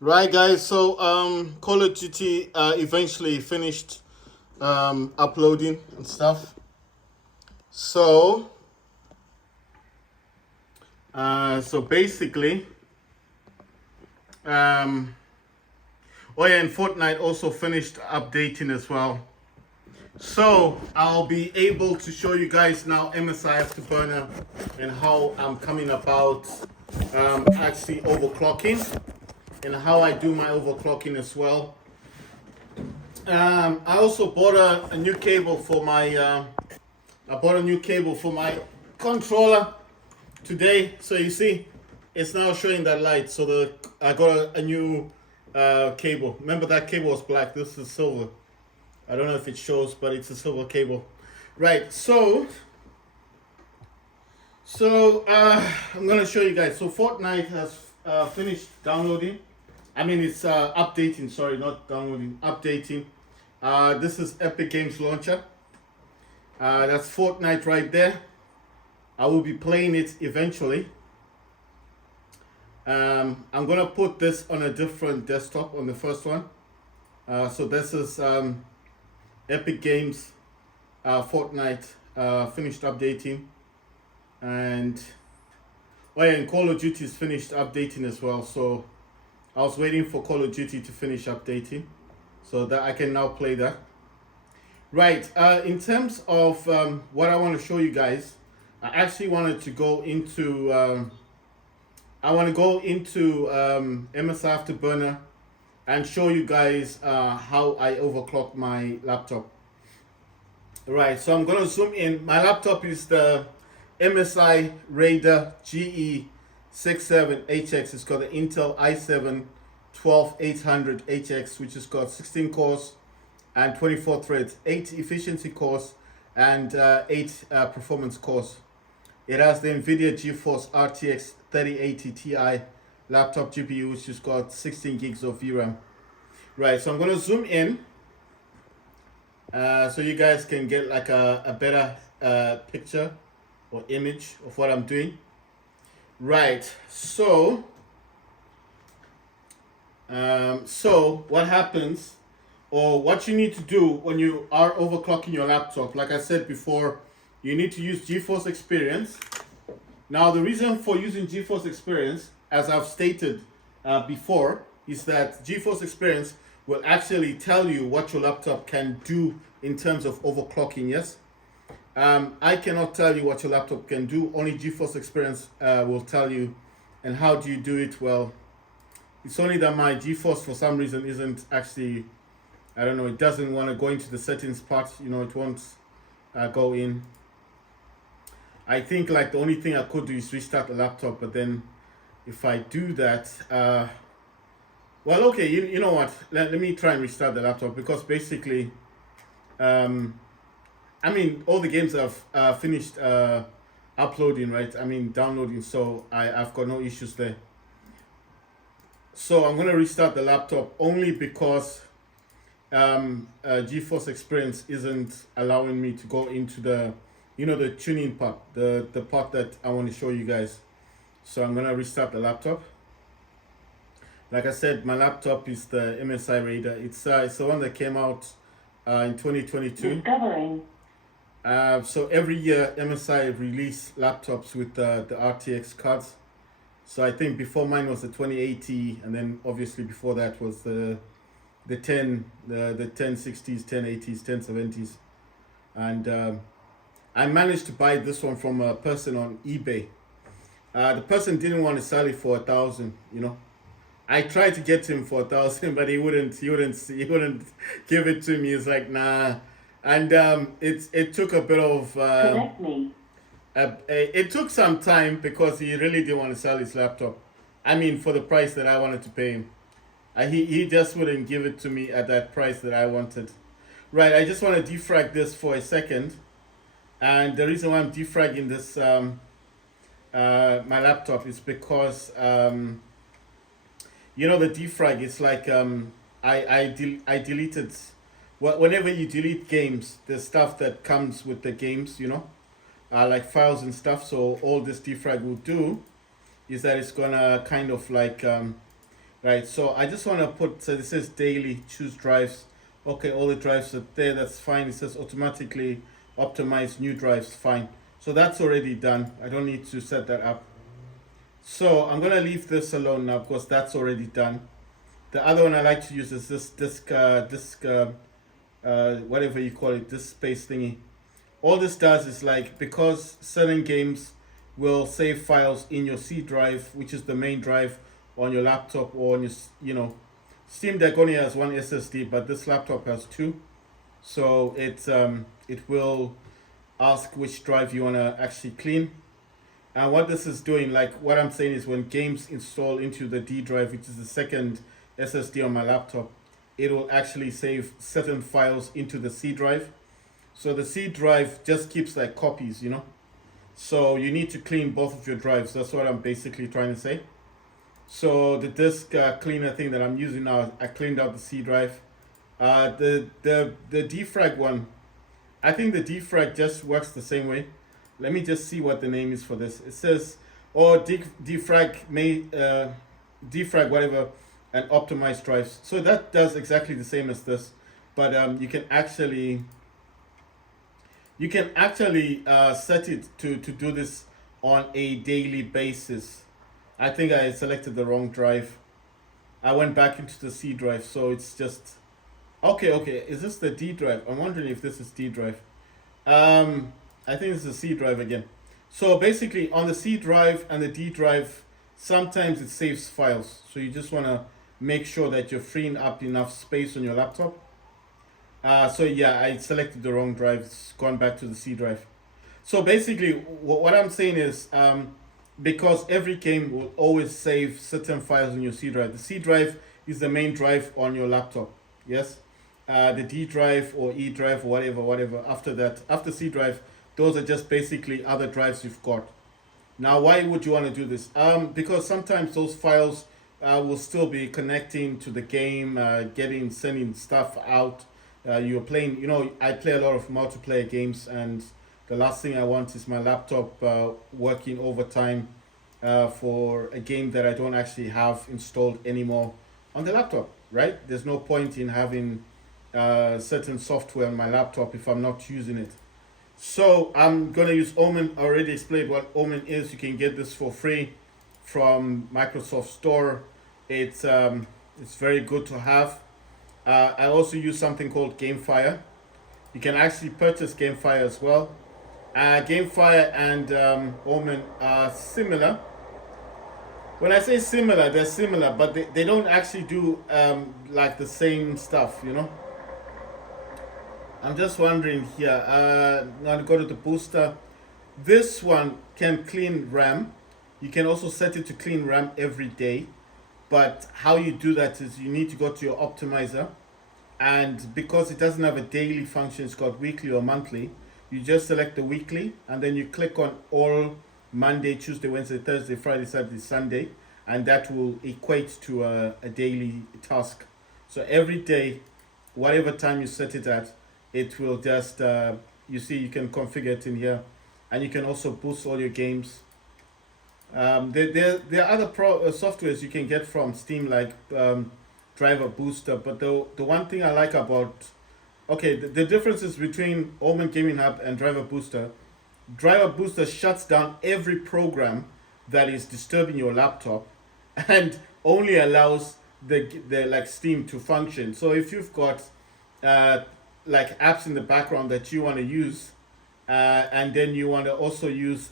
Right, guys. So, Call of Duty eventually finished uploading and stuff. So, so basically, um, oh yeah, and Fortnite also finished updating as well. So I'll be able to show you guys now MSI Afterburner and how I'm coming about actually overclocking and how I do my overclocking as well. I also bought a new cable for my I bought a new cable for my controller today. So you see, it's now showing that light. So I got a new cable. Remember that cable was black. This is silver. I don't know if it shows, but it's a silver cable. Right. So I'm gonna show you guys. So Fortnite has finished downloading. I mean, it's updating. Sorry, not downloading. Updating. This is Epic Games Launcher. That's Fortnite right there. I will be playing it eventually. I'm gonna put this on a different desktop on the first one. So this is Epic Games Fortnite finished updating, and oh yeah, and Call of Duty is finished updating as well. So I was waiting for Call of Duty to finish updating, so that I can now play that. Right. In terms of what I want to show you guys, I actually wanted to go into. I want to go into MS Afterburner and show you guys how I overclock my laptop. Right. So I'm gonna zoom in. My laptop is the MSI Raider GE67HX. It's got the Intel i7 12800HX, which has got 16 cores and 24 threads, 8 efficiency cores, and 8 performance cores. It has the Nvidia Geforce RTX 3080 Ti laptop GPU, which has got 16 gigs of VRAM. Right, so I'm going to zoom in so you guys can get like a better picture or image of what I'm doing. Right, so what happens, or what you need to do when you are overclocking your laptop, like I said before, you need to use GeForce Experience. Now, the reason for using GeForce Experience, as I've stated before, is that GeForce Experience will actually tell you what your laptop can do in terms of overclocking, yes? I cannot tell you what your laptop can do, only GeForce Experience will tell you. And how do you do it? Well, it's only that my GeForce for some reason isn't actually, I don't know, it doesn't want to go into the settings part, it won't go in. I think like the only thing I could do is restart the laptop, but then if I do that, well, okay, you know what? Let me try and restart the laptop because basically, I mean, all the games have finished uploading, right? I mean, downloading, so I've got no issues there. So I'm gonna restart the laptop only because GeForce Experience isn't allowing me to go into the tuning part, the part that I want to show you guys. So I'm gonna restart the laptop. Like I said, my laptop is the MSI Raider. It's the one that came out in 2022. Discovering. So every year MSI release laptops with the RTX cards. So I think before mine was the 2080, and then obviously before that was the 1060s, 1080s, 1070s, and I managed to buy this one from a person on eBay. The person didn't want to sell it for 1,000. I tried to get him for 1,000, but he wouldn't. He wouldn't give it to me. He's like, nah. And it took a bit of. Connect me. It took some time because he really didn't want to sell his laptop. I mean, for the price that I wanted to pay him. He just wouldn't give it to me at that price that I wanted. Right, I just want to defrag this for a second. And the reason why I'm defragging this my laptop is because the defrag is like I deleted. Whenever you delete games, the stuff that comes with the games, like files and stuff. So all this defrag will do is that it's gonna kind of like right? So I just want to put, so this says daily choose drives. Okay, all the drives are there, that's fine. It says automatically optimize new drives, fine. So that's already done. I don't need to set that up. So I'm gonna leave this alone now because that's already done. The other one I like to use is this whatever you call it, this space thingy. All this does is like, because certain games will save files in your C drive, which is the main drive on your laptop or on your, Steam Deck only has one SSD, but this laptop has two. So it will ask which drive you want to actually clean. And what this is doing, like what I'm saying is when games install into the D drive, which is the second SSD on my laptop, it will actually save certain files into the C drive. So the C drive just keeps like copies. So you need to clean both of your drives. That's what I'm basically trying to say. So the disk cleaner thing that I'm using now, I cleaned out the C drive. The defrag one, I think the defrag just works the same way. Let me just see what the name is for this. It says, or defrag may defrag whatever and optimize drives. So that does exactly the same as this, but you can actually set it to do this on a daily basis. I think I selected the wrong drive. I went back into the C drive, so it's just okay. Okay, is this the D drive? I'm wondering if this is D drive. I think it's the C drive again. So basically, on the C drive and the D drive, sometimes it saves files. So you just want to make sure that you're freeing up enough space on your laptop. So yeah, I selected the wrong drive. It's gone back to the C drive. So basically, what I'm saying is, because every game will always save certain files on your C drive. The C drive is the main drive on your laptop. Yes. The D drive or E drive or whatever. After that, after C drive, those are just basically other drives you've got. Now, why would you want to do this? Because sometimes those files will still be connecting to the game, sending stuff out. You're playing, I play a lot of multiplayer games, and the last thing I want is my laptop working overtime for a game that I don't actually have installed anymore on the laptop, right? There's no point in having certain software on my laptop if I'm not using it. So I'm gonna use Omen. I already explained what Omen is. You can get this for free from Microsoft Store. It's very good to have. I also use something called GameFire. You can actually purchase GameFire as well. GameFire and Omen are similar. When I say similar, they're similar, but they don't actually do like the same stuff. I'm just wondering here. Now to go to the booster. This one can clean RAM. You can also set it to clean RAM every day. But how you do that is you need to go to your optimizer. And because it doesn't have a daily function, it's got weekly or monthly. You just select the weekly and then you click on all Monday, Tuesday, Wednesday, Thursday, Friday, Saturday, Sunday. And that will equate to a daily task. So every day, whatever time you set it at, it will just, you see, you can configure it in here. And you can also boost all your games. There are other softwares you can get from Steam, like Driver Booster. But the one thing I like about, okay, the differences between Omen Gaming Hub and Driver Booster shuts down every program that is disturbing your laptop and only allows the like Steam to function. So if you've got like apps in the background that you want to use, and then you want to also use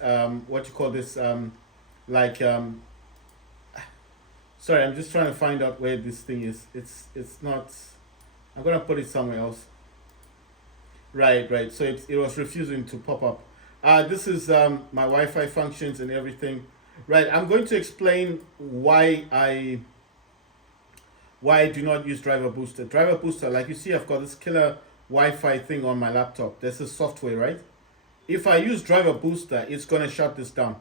what you call this like sorry, I'm just trying to find out where this thing is. It's not. I'm gonna put it somewhere else. Right. So it was refusing to pop up. This is my Wi-Fi functions and everything. Right. I'm going to explain why I do not use Driver Booster. Driver Booster, like you see, I've got this killer Wi-Fi thing on my laptop. This is software, right? If I use Driver Booster, it's gonna shut this down.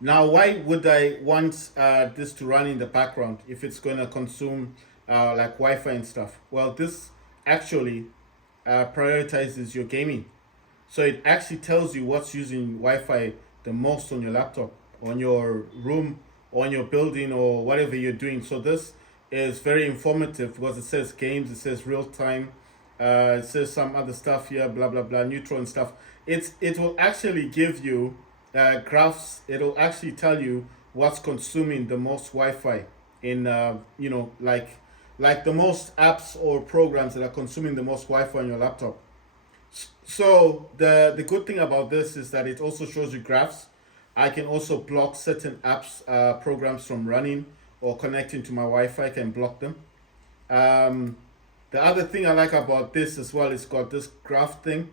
Now, why would I want this to run in the background if it's going to consume like Wi-Fi and stuff? Well, this actually prioritizes your gaming. So it actually tells you what's using Wi-Fi the most on your laptop, on your room, on your building or whatever you're doing. So this is very informative because it says games, it says real time, it says some other stuff here, blah blah blah, neutral and stuff. It will actually give you graphs. It'll actually tell you what's consuming the most Wi-Fi in like the most apps or programs that are consuming the most Wi-Fi on your laptop. So the good thing about this is that it also shows you graphs. I can also block certain apps, programs from running or connecting to my Wi-Fi. I can block them. Um, the other thing I like about this as well, it's got this graph thing.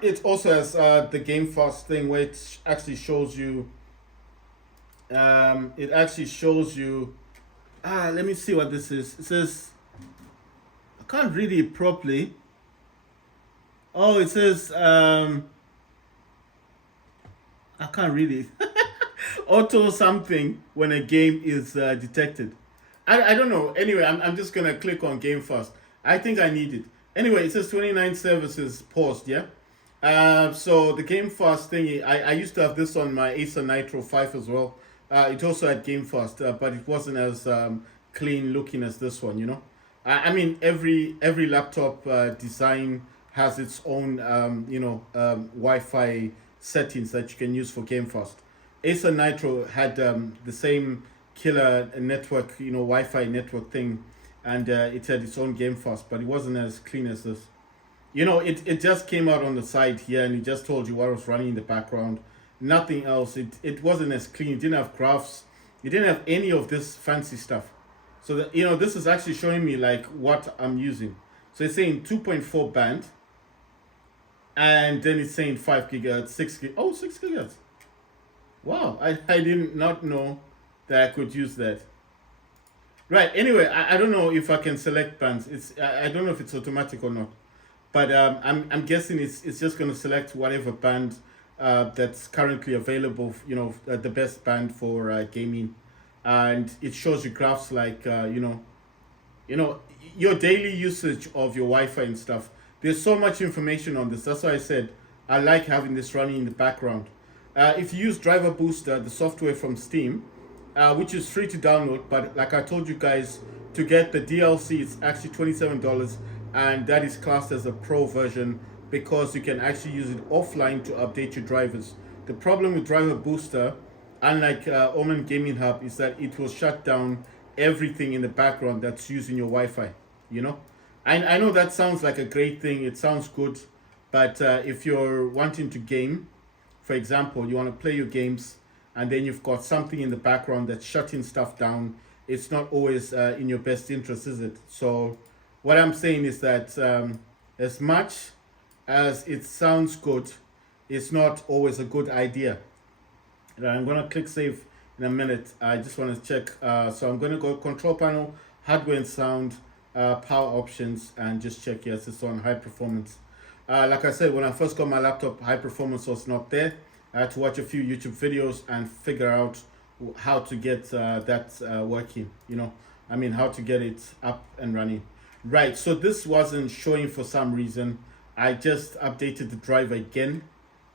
It also has the game fast thing, where it actually shows you. It actually shows you. Let me see what this is. It says I can't read it properly. Oh, it says I can't read it. Auto something when a game is detected. I don't know. Anyway, I'm just gonna click on game fast. I think I need it. Anyway, it says 29 services paused. Yeah. So the game fast thingy, I used to have this on my Acer Nitro 5 as well. It also had game fast, but it wasn't as clean looking as this one. I mean, every laptop design has its own Wi-Fi settings that you can use for game fast. Acer Nitro had the same killer network, Wi-Fi network thing, and it had its own game fast, but it wasn't as clean as this. It just came out on the side here, and it just told you what was running in the background. Nothing else. It wasn't as clean. It didn't have graphs. It didn't have any of this fancy stuff. So that this is actually showing me like what I'm using. So it's saying 2.4 band, and then it's saying 5 gigahertz, 6 gig. Oh, 6 gigahertz. Wow, I did not know that I could use that. Right. Anyway, I don't know if I can select bands. I don't know if it's automatic or not, but I'm guessing it's just going to select whatever band that's currently available. The best band for gaming, and it shows you graphs like your daily usage of your Wi-Fi and stuff. There's so much information on this. That's why I said I like having this running in the background. If you use Driver Booster, the software from Steam, which is free to download, but like I told you guys, to get the DLC, it's actually $27, and that is classed as a pro version because you can actually use it offline to update your drivers. The problem with Driver Booster, unlike Omen Gaming Hub, is that it will shut down everything in the background that's using your Wi-Fi. I know that sounds like a great thing. It sounds good, but if you're wanting to game, for example, you want to play your games, and then you've got something in the background that's shutting stuff down, it's not always in your best interest, is it? So what I'm saying is that as much as it sounds good, it's not always a good idea. I'm going to click save in a minute. I just want to check. So I'm going to go control panel, hardware and sound, power options, and just check. Yes, it's on high performance. Like I said, when I first got my laptop, high performance was not there. I had to watch a few YouTube videos and figure out how to get that working. How to get it up and running. Right, so this wasn't showing for some reason. I just updated the driver again.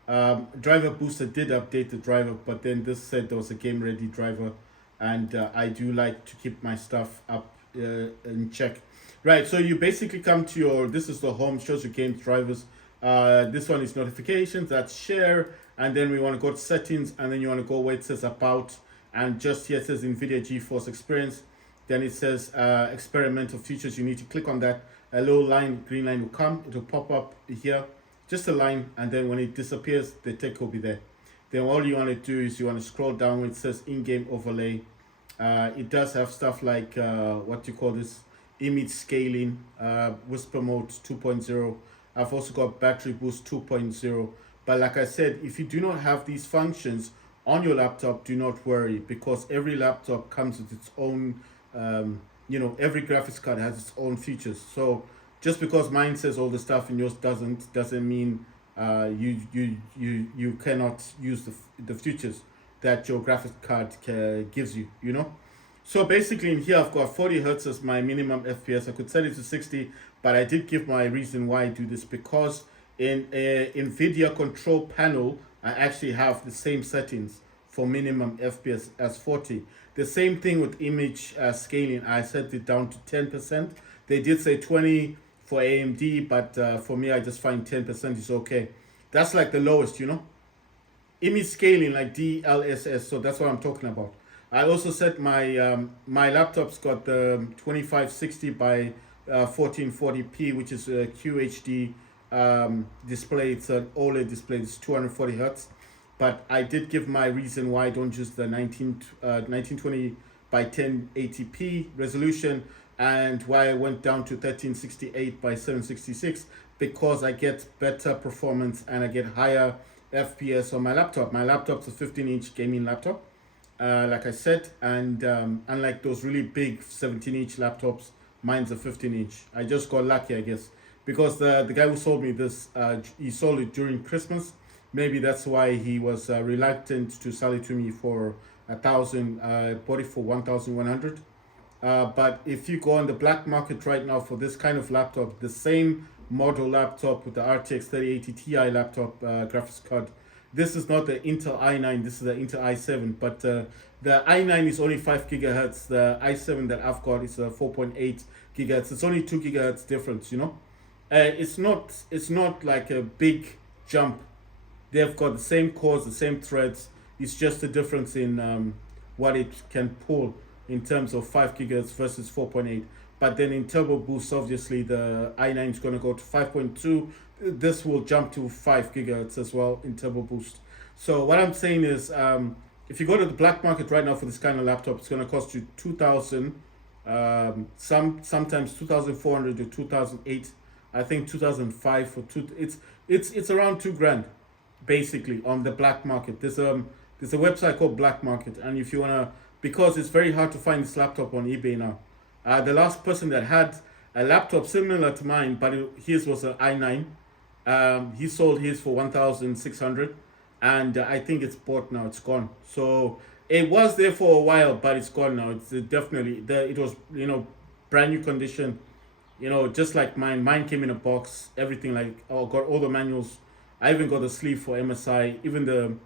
Driver Booster did update the driver, but then this said there was a game ready driver, and I do like to keep my stuff up in check. Right, so you basically come to this is the home, shows you games drivers. This one is notifications, that's share, and then we want to go to settings, and then you want to go where it says about, and just here it says Nvidia Geforce Experience. Then it says experimental features. You need to click on that. A little line, green line will come. It will pop up here, just a line, and then when it disappears, the tech will be there. Then all you want to do is you want to scroll down where it says in-game overlay. It does have stuff like what you call this, image scaling, whisper mode 2.0. I've also got battery boost 2.0. But like I said, if you do not have these functions on your laptop, do not worry, because every laptop comes with its own, every graphics card has its own features. So just because mine says all the stuff and yours doesn't mean you cannot use the features that your graphics card gives you. So basically in here I've got 40 hertz as my minimum FPS. I could set it to 60, but I did give my reason why I do this, because in Nvidia control panel I actually have the same settings for minimum FPS as 40. The same thing with image scaling. I set it down to 10%. They did say 20 for AMD, but for me, I just find 10% is okay. That's like the lowest, you know. Image scaling like DLSS, so that's what I'm talking about. I also set my laptop's got the 2560 by 1440p, which is a QHD display. It's an OLED display. It's 240 hertz. But I did give my reason why I don't use the 1920 by 1080p resolution, and why I went down to 1368 by 766, because I get better performance and I get higher FPS on my laptop. My laptop's a 15-inch gaming laptop, like I said, and unlike those really big 17-inch laptops, mine's a 15-inch. I just got lucky, I guess, because the guy who sold me this, he sold it during Christmas. Maybe that's why he was reluctant to sell it to me for 1,000. Bought it for 1,100. But if you go on the black market right now for this kind of laptop, the same model laptop with the RTX 3080 Ti laptop graphics card, this is not the Intel i9, this is the Intel i7. But the i9 is only 5 gigahertz. The i7 that I've got is 4.8 gigahertz. It's only 2 gigahertz difference, you know. It's not like a big jump. They've got the same cores, the same threads. It's just a difference in what it can pull in terms of 5 gigahertz versus 4.8. But then in turbo boost, obviously the i9 is going to go to 5.2. This will jump to 5 gigahertz as well in turbo boost. So what I'm saying is, if you go to the black market right now for this kind of laptop, it's going to cost you 2,000, sometimes 2,400 to 2,008. I think 2,005 for two. It's around $2,000. Basically on the black market. There's a website called Black Market, and if you wanna, because it's very hard to find this laptop on eBay now. The last person that had a laptop similar to mine, but his was an i9, he sold his for 1,600, and I think it's bought now. It's gone. So it was there for a while, but it's gone now. It's definitely there. It was, you know, brand new condition, you know, just like mine. Mine came in a box, everything, like, oh, got all the manuals. I even got the sleeve for MSI, even the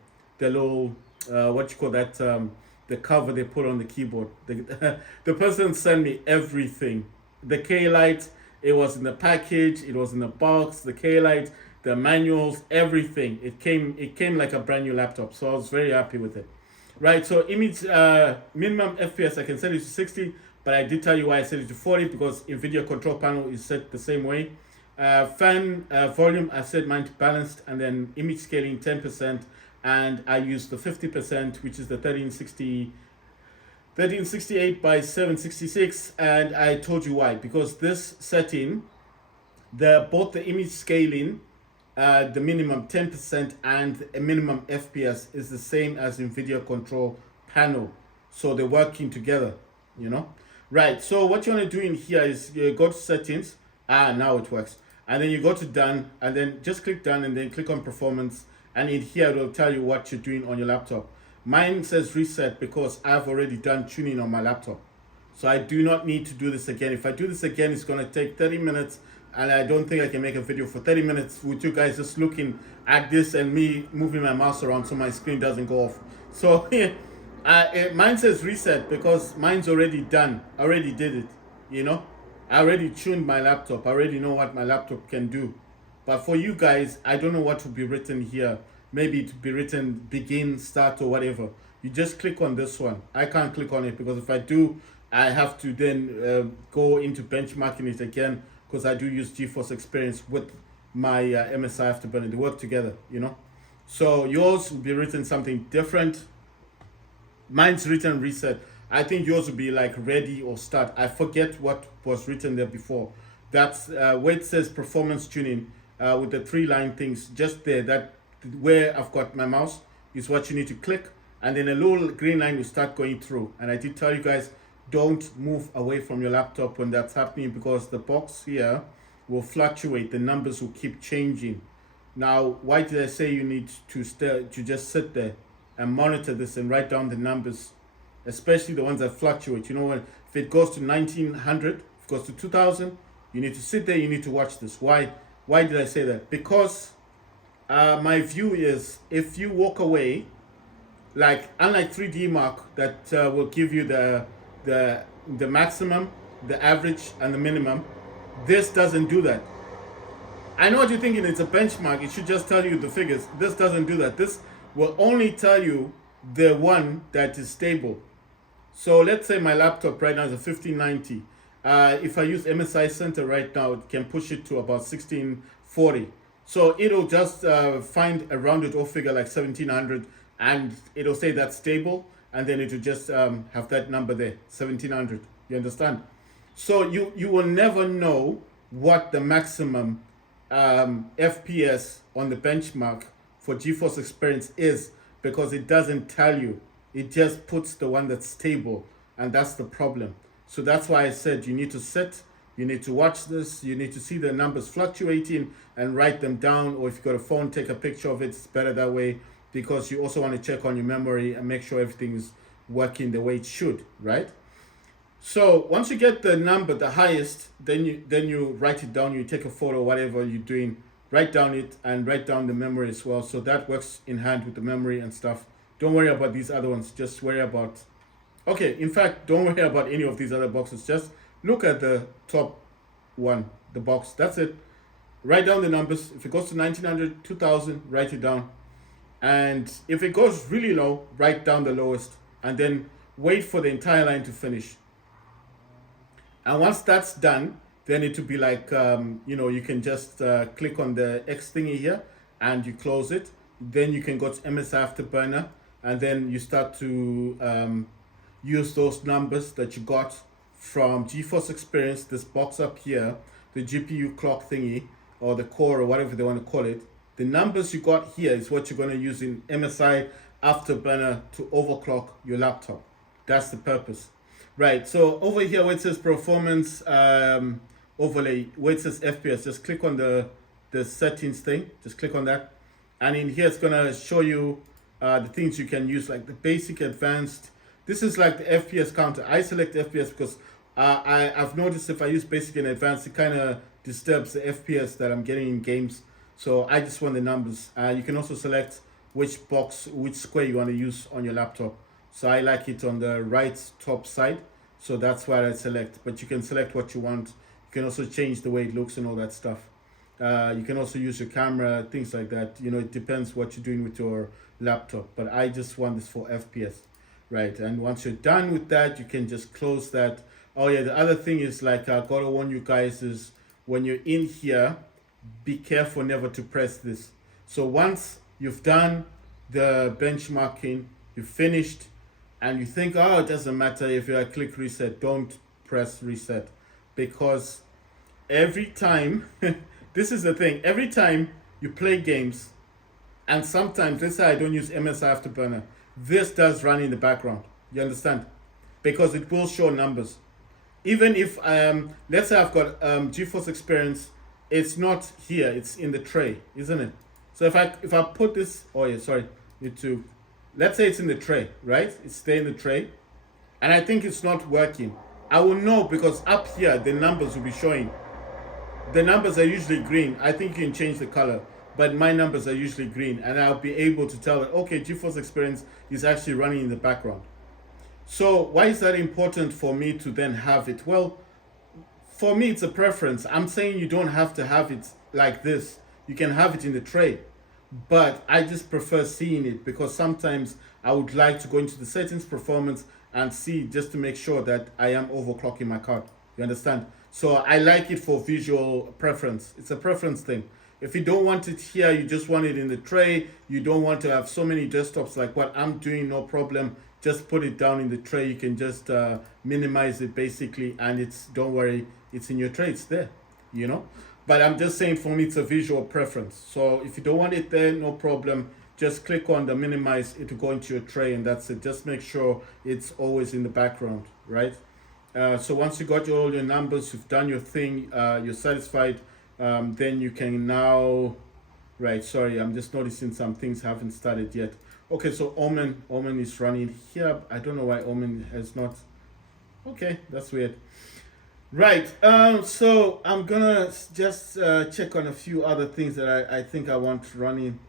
little what you call that, the cover they put on the keyboard. The person sent me everything. The K-light, it was in the package, it was in the box. The K-light, the manuals, everything. It came like a brand new laptop. So I was very happy with it. Right. So image minimum FPS I can set it to 60, but I did tell you why I set it to 40, because Nvidia control panel is set the same way. Fan volume, I set mine to balanced, and then image scaling 10%, and I used the 50%, which is the 1368 by 766, and I told you why, because this setting, both the image scaling, the minimum 10% and a minimum FPS is the same as Nvidia control panel, so they're working together, you know. Right, so what you want to do in here is you go to settings. Now it works. And then you go to done, and then just click done, and then click on performance, and in here it will tell you what you're doing on your laptop. Mine says reset because I've already done tuning on my laptop, so I do not need to do this again. If I do this again, it's going to take 30 minutes, and I don't think I can make a video for 30 minutes with you guys just looking at this and me moving my mouse around so my screen doesn't go off. So mine says reset because mine's already done. I already did it, you know. I already tuned my laptop. I already know what my laptop can do. But for you guys, I don't know what will be written here. Maybe it will be written begin, start, or whatever. You just click on this one. I can't click on it because if I do, I have to then go into benchmarking it again, because I do use Geforce Experience with my MSI Afterburner. They work together, you know. So yours will be written something different. Mine's written reset. I think yours will be like ready or start. I forget what was written there before. That's where it says performance tuning with the 3-line things just there. That where I've got my mouse is what you need to click, and then a little green line will start going through. And I did tell you guys, don't move away from your laptop when that's happening, because the box here will fluctuate. The numbers will keep changing. Now, why did I say you need to just sit there and monitor this and write down the numbers? Especially the ones that fluctuate. You know, if it goes to 1900, if it goes to 2000, you need to sit there, you need to watch this. Why did I say that? Because my view is, if you walk away Like unlike 3D Mark that will give you the the maximum, the average, and the minimum, this doesn't do that. I know what you're thinking. It's a benchmark. It should just tell you the figures. This doesn't do that. This will only tell you the one that is stable. So let's say my laptop right now is a 1590. If I use MSI Center right now, it can push it to about 1640. So it'll just find a rounded off figure like 1700, and it'll say that's stable, and then it'll just have that number there, 1700. You understand? So you will never know what the maximum FPS on the benchmark for GeForce Experience is, because it doesn't tell you. It just puts the one that's stable, and that's the problem. So that's why I said you need to sit, you need to watch this, you need to see the numbers fluctuating and write them down, or if you've got a phone, take a picture of it. It's better that way, because you also want to check on your memory and make sure everything is working the way it should, right? So once you get the number, the highest, then you write it down. You take a photo, whatever you're doing, write down it and write down the memory as well. So that works in hand with the memory and stuff. Don't worry about these other ones. Just worry about. Okay, in fact, don't worry about any of these other boxes. Just look at the top one, the box. That's it. Write down the numbers. If it goes to 1900, 2000, write it down. And if it goes really low, write down the lowest, and then wait for the entire line to finish. And once that's done, then it will be like, you can just click on the X thingy here and you close it. Then you can go to MSI Afterburner, and then you start to use those numbers that you got from GeForce Experience, this box up here, the GPU clock thingy, or the core, or whatever they want to call it. The numbers you got here is what you're going to use in MSI Afterburner to overclock your laptop. That's the purpose. Right, so over here where it says performance overlay, where it says FPS, just click on the settings thing, just click on that. And in here it's gonna show you the things you can use, like the basic, advanced. This is like the FPS counter. I select FPS because I've noticed if I use basic and advanced, it kind of disturbs the FPS that I'm getting in games. So I just want the numbers. You can also select which box, which square you want to use on your laptop. So I like it on the right top side. So that's what I select. But you can select what you want. You can also change the way it looks and all that stuff. You can also use your camera, things like that. It depends what you're doing with your laptop. But I just want this for FPS. Right. And once you're done with that, you can just close that. Oh yeah, the other thing is, like, I gotta warn you guys, is when you're in here, be careful never to press this. So once you've done the benchmarking, you've finished, and you think, oh, it doesn't matter if I click reset, don't press reset. Because every time, this is the thing, every time you play games, and sometimes, let's say I don't use MSI Afterburner, this does run in the background. You understand? Because it will show numbers. Even if, let's say I've got GeForce Experience, it's not here, it's in the tray, isn't it? So if I put this, oh yeah, sorry, need to, let's say it's in the tray, right? It's there in the tray, and I think it's not working. I will know because up here, the numbers will be showing. The numbers are usually green. I think you can change the color, but my numbers are usually green, and I'll be able to tell that, okay, GeForce Experience is actually running in the background. So why is that important for me to then have it? Well, for me, it's a preference. I'm saying you don't have to have it like this. You can have it in the tray. But I just prefer seeing it, because sometimes I would like to go into the settings, performance, and see, just to make sure that I am overclocking my card. You understand? So I like it for visual preference. It's a preference thing. If you don't want it here, you just want it in the tray, you don't want to have so many desktops like what I'm doing, no problem. Just put it down in the tray. You can just minimize it basically, and don't worry, it's in your tray, it's there, But I'm just saying, for me, it's a visual preference. So if you don't want it there, no problem. Just click on the minimize, it will go into your tray, and that's it. Just make sure it's always in the background, right? So once you got all your numbers, you've done your thing, you're satisfied, then you can now, right, sorry, I'm just noticing some things haven't started yet. Okay, so Omen is running here. I don't know why Omen has not. Okay, that's weird. Right, so I'm gonna just check on a few other things that I think I want running.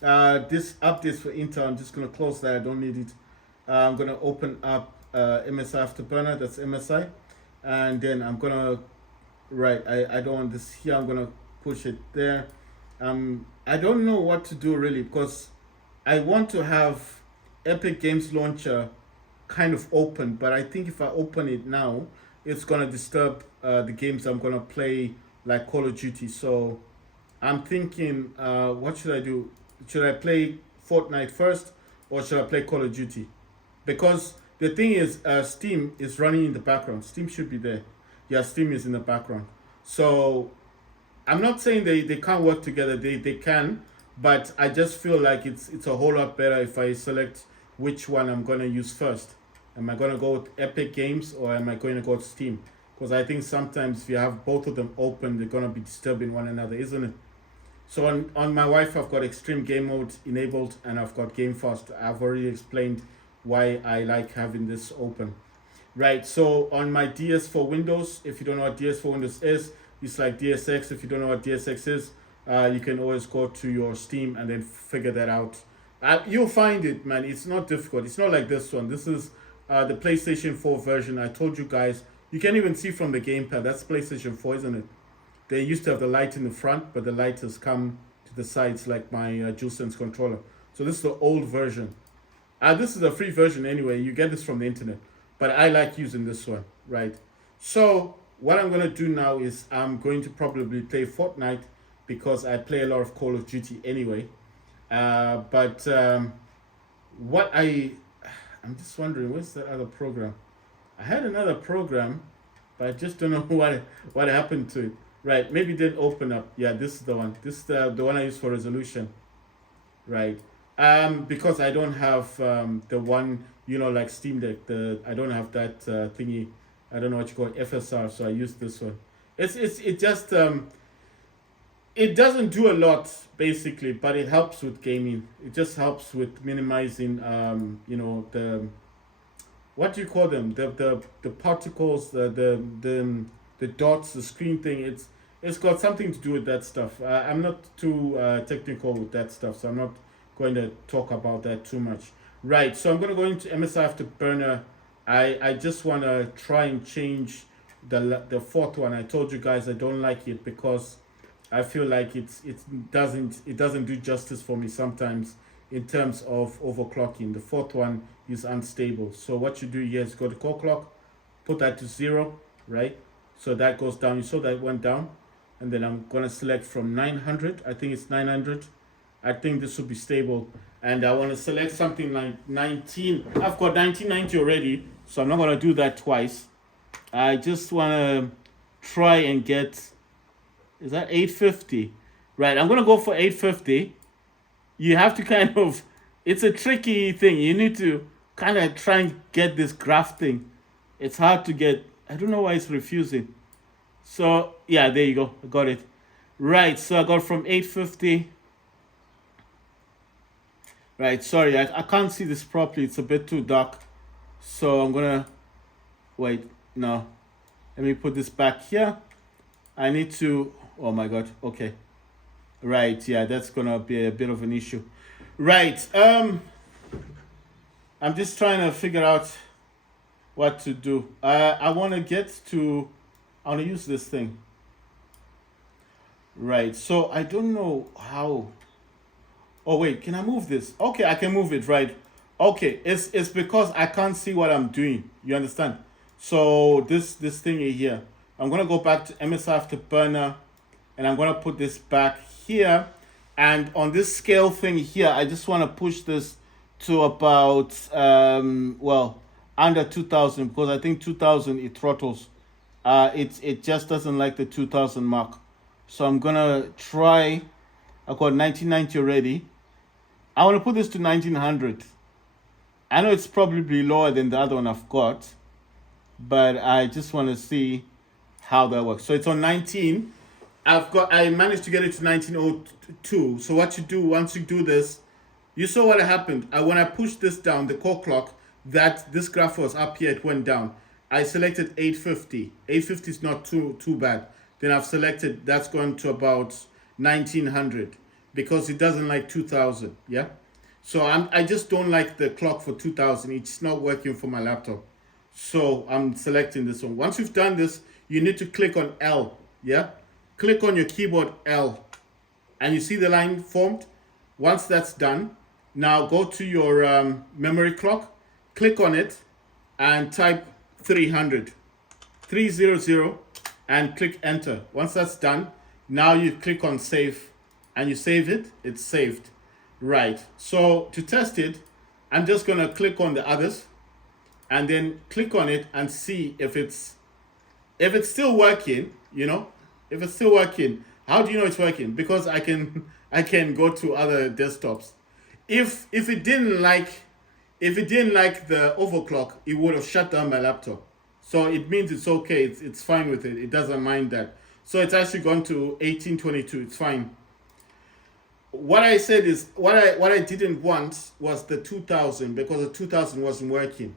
This updates for Intel. I'm just gonna close that. I don't need it. I'm gonna open up MSI Afterburner. That's MSI, and then I'm gonna right. I don't want this here. I'm gonna push it there. I don't know what to do really because I want to have Epic Games Launcher kind of open, but I think if I open it now, it's gonna disturb the games I'm gonna play, like Call of Duty. So I'm thinking, what should I do? Should I play Fortnite first, or should I play Call of Duty? Because the thing is, Steam is running in the background. Steam should be there. Yeah, Steam is in the background. So I'm not saying they can't work together. They can, but I just feel like it's a whole lot better if I select which one I'm gonna use first. Am I gonna go with Epic Games or am I going to go with Steam? Because I think sometimes if you have both of them open, they're gonna be disturbing one another, isn't it? So on my Wi-Fi, I've got extreme game mode enabled and I've got Game Fast. I've already explained why I like having this open. Right, so on my DS for Windows, if you don't know what DS for Windows is, it's like DSX. If you don't know what DSX is, you can always go to your Steam and then figure that out. You'll find it, man. It's not difficult. It's not like this one. This is the PlayStation 4 version. I told you guys. You can even see from the gamepad. That's PlayStation 4, isn't it? They used to have the light in the front, but the light has come to the sides like my DualSense controller. So this is the old version. This is a free version anyway. You get this from the internet. But I like using this one, right? So what I'm going to do now is I'm going to probably play Fortnite because I play a lot of Call of Duty anyway. But what I'm just wondering, what's that other program? I had another program, but I just don't know what happened to it. Right, maybe it didn't open up. Yeah, this is the one. This is the one I use for resolution. Right. Because I don't have the one, like Steam Deck. I don't have that thingy. I don't know what you call it, FSR. So I use this one. It just it doesn't do a lot basically, but it helps with gaming. It just helps with minimizing the, what do you call them, the particles, the dots, the screen thing. It's got something to do with that stuff. I'm not too technical with that stuff, so I'm not going to talk about that too much. Right, so I'm going to go into MSI Afterburner. I just want to try and change the fourth one. I told you guys I don't like it because I feel like it doesn't do justice for me sometimes in terms of overclocking. The fourth one is unstable. So what you do here is go to core clock, put that to 0, right? So that goes down. You saw that went down. And then I'm going to select from 900. I think it's 900. I think this will be stable. And I want to select something like 19. I've got 1990 already, so I'm not going to do that twice. I just want to try and get, is that 850? Right, I'm going to go for 850. You have to kind of, it's a tricky thing. You need to kind of try and get this graph thing. It's hard to get. I don't know why it's refusing. So yeah, there you go. I got it. Right, so I got from 850. Right, sorry, I can't see this properly. It's a bit too dark. So I'm gonna wait. No, let me put this back here. I need to. Oh my god. Okay. Right. Yeah, that's gonna be a bit of an issue. Right. I'm just trying to figure out what to do. I want to get to. I want to use this thing. Right. So I don't know how. Oh wait, can I move this? Okay, I can move it. Right. Okay. It's because I can't see what I'm doing. You understand? So this thing here. I'm gonna go back to MSI Afterburner, and I'm gonna put this back here. And on this scale thing here, I just want to push this to about under 2000, because I think 2000 it throttles. It just doesn't like the 2000 mark. So I'm gonna try. I've got 1990 already. I want to put this to 1900. I know it's probably lower than the other one I've got, but I just want to see how that works. So it's on 19. I managed to get it to 1902. So what you do once you do this, you saw what happened. When I pushed this down, the core clock, that this graph was up here, it went down. I selected 850. 850 is not too bad. Then I've selected, that's gone to about 1900. because it doesn't like 2000. Yeah. So I just don't like the clock for 2000. It's not working for my laptop. So I'm selecting this one. Once you've done this, you need to click on L. Yeah. Click on your keyboard L, and you see the line formed. Once that's done, now go to your memory clock, click on it, and type 300, 300, and click enter. Once that's done, now you click on save, and you save it. It's saved. Right. So to test it, I'm just gonna click on the others, and then click on it and see if it's still working. If it's still working. How do you know it's working? Because I can go to other desktops. If it didn't like the overclock, it would have shut down my laptop. So it means it's okay. It's fine with it. It doesn't mind that. So it's actually gone to 1822. It's fine. What I said is what I didn't want was the 2000, because the 2000 wasn't working.